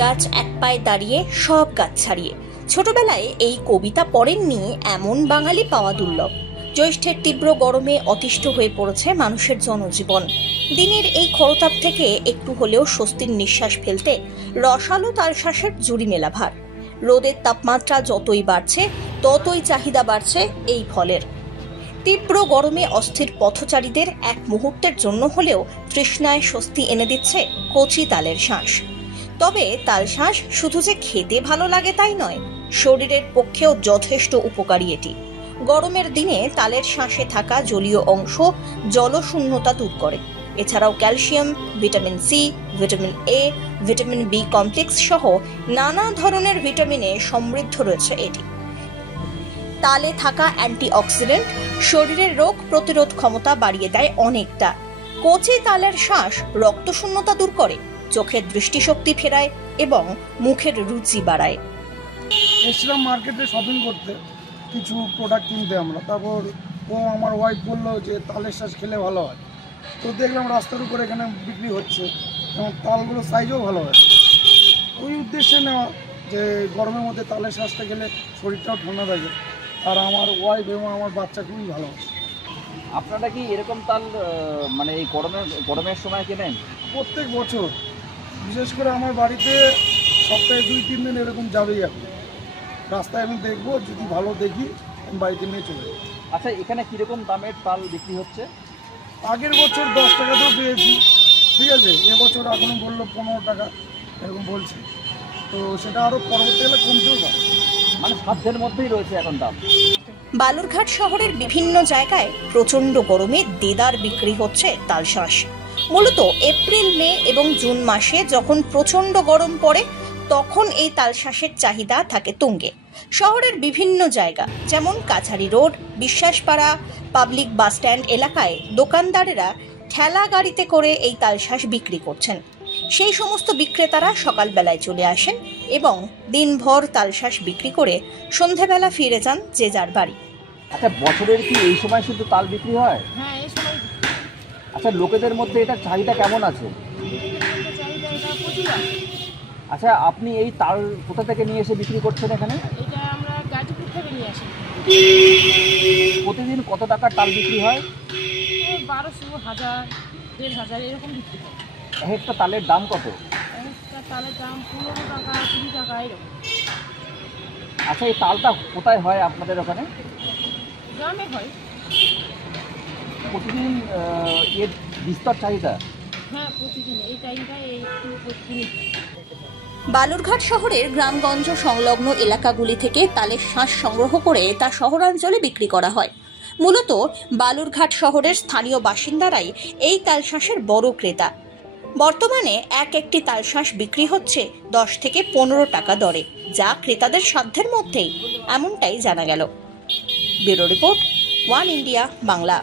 গাছ এক পায়ে দাঁড়িয়ে সব গাছ ছাড়িয়ে। ছোটবেলায় এই কবিতা পড়েননি এমন বাঙালি পাওয়া দুর্লভ। জ্যৈষ্ঠের তীব্র গরমে অতিষ্ঠ হয়ে পড়েছে মানুষের জনজীবন। দিনের এই খরতাপ থেকে একটু হলেও স্বস্তির নিঃশ্বাস ফেলতে রসালো তালশাঁসের জুড়ি মেলা ভার। রোদের তাপমাত্রা যতই বাড়ছে ততই চাহিদা বাড়ছে এই ফলের। তীব্র গরমে অস্থির পথচারীদের এক মুহূর্তের জন্য হলেও তৃষ্ণায় স্বস্তি এনে দিচ্ছে কচি তালের শাঁস। তবে তালশাঁস শুধু যে খেতে ভালো লাগে তাই নয়, শরীরের পক্ষেও যথেষ্ট উপকারী এটি। গরমের দিনে তালের শাঁসে থাকা জলীয় অংশ জলশূন্যতা দূর করে। এছাড়াও calcium, vitamin C, vitamin A, vitamin B complex সহ নানা ধরনের ভিটামিনে সমৃদ্ধ রয়েছে এটি। তালে থাকা অ্যান্টিঅক্সিডেন্ট শরীরের রোগ প্রতিরোধ ক্ষমতা বাড়িয়ে দেয় অনেকটা। কচি তালের শাঁস রক্তশূন্যতা দূর করে, চোখের দৃষ্টিশক্তি ফেরায় এবং মুখের রুচি বাড়ায়। এসেছিলাম মার্কেটে শপিং করতে, কিছু প্রোডাক্ট কিনতে আমরা। তারপর আমার ওয়াইফ বললো যে তালের শাঁস খেলে ভালো হয়। তো দেখলাম রাস্তার উপরে এখানে বিক্রি হচ্ছে এবং তালগুলো সাইজও ভালো হয়। ওই উদ্দেশ্যে নেওয়া যে গরমের মধ্যে তালের শাঁসটা খেলে শরীরটাও ঠান্ডা থাকে। আর আমার ওয়াইফ এবং আমার বাচ্চা খুবই ভালো। আপনারা কি এরকম তাল মানে এই গরমের সময় কেনেন? প্রত্যেক বছর, বিশেষ করে আমার বাড়িতে সপ্তাহে 2-3 দিন এরকম যাবেই। এখন রাস্তায় আমি দেখবো, যদি ভালো দেখি আমি বাড়িতে নিয়ে চলে যাবো। আচ্ছা, এখানে কীরকম দামের তাল বিক্রি হচ্ছে? আগের বছর 10 টাকাতেও পেয়েছি, ঠিক আছে। এবছর এখনো বললো 15 টাকা এরকম বলছে। তো সেটা আরও পরবর্তীকালে কমতেও পারে, মানে সাধ্যের মধ্যেই রয়েছে এখন দাম। বালুরঘাট শহরের বিভিন্ন জায়গায় প্রচন্ড গরমে দেদার বিক্রি হচ্ছে তালশাঁস। মূলত এপ্রিল, মে এবং জুন মাসে যখন প্রচন্ড গরম পড়ে তখন এই তালশাঁসের চাহিদা থাকে তুঙ্গে। শহরের বিভিন্ন জায়গা যেমন কাছারি রোড, বিশ্বাসপাড়া, পাবলিক বাসস্ট্যান্ড এলাকায় দোকানদারেরা ঠেলা গাড়িতে করে এই তালশাঁস বিক্রি করছেন। সেই সমস্ত বিক্রেতারা সকালবেলায় চলে আসেন এবং দিনভর তালশাঁস বিক্রি করে সন্ধেবেলা ফিরে যান যে যার বাড়ি। আচ্ছা, বছরের কি এই সময় শুধু তাল বিক্রি হয়? হ্যাঁ, এই সময়। আচ্ছা, লোকেদের মধ্যে এটার চাহিদা কেমন আছে? আচ্ছা, আপনি এই তাল কোথা থেকে নিয়ে এসে বিক্রি করছেন এখানে? এটা আমরা গাজীপুর থেকে নিয়ে আসি। প্রতিদিন কত টাকা তাল বিক্রি হয়? 1200, 1000, 1500 এরকম বিক্রি হয়। একটা তালের দাম কত? একটা তালের দাম 15 টাকা, 20 টাকা এরকম। আচ্ছা, এই তালটা কোথায় হয় আপনাদের ওখানে? গ্রামে হয়। প্রতিদিন এর বিস্তর চাহিদা? হ্যাঁ, প্রতিদিন এই টাইমটায় একটু প্রতিদিন। বালুরঘাট শহরের গ্রামগঞ্জ সংলগ্ন এলাকাগুলি থেকে তালের শাঁস সংগ্রহ করে তা শহরাঞ্চলে বিক্রি করা হয়। মূলত বালুরঘাট শহরের স্থানীয় বাসিন্দারাই এই তালশাঁসের বড় ক্রেতা। বর্তমানে একটি তালশাঁস বিক্রি হচ্ছে 10 থেকে 15 টাকা দরে, যা ক্রেতাদের সাধ্যের মধ্যেই, এমনটাই জানা গেল। Bureau report, one India Bangla.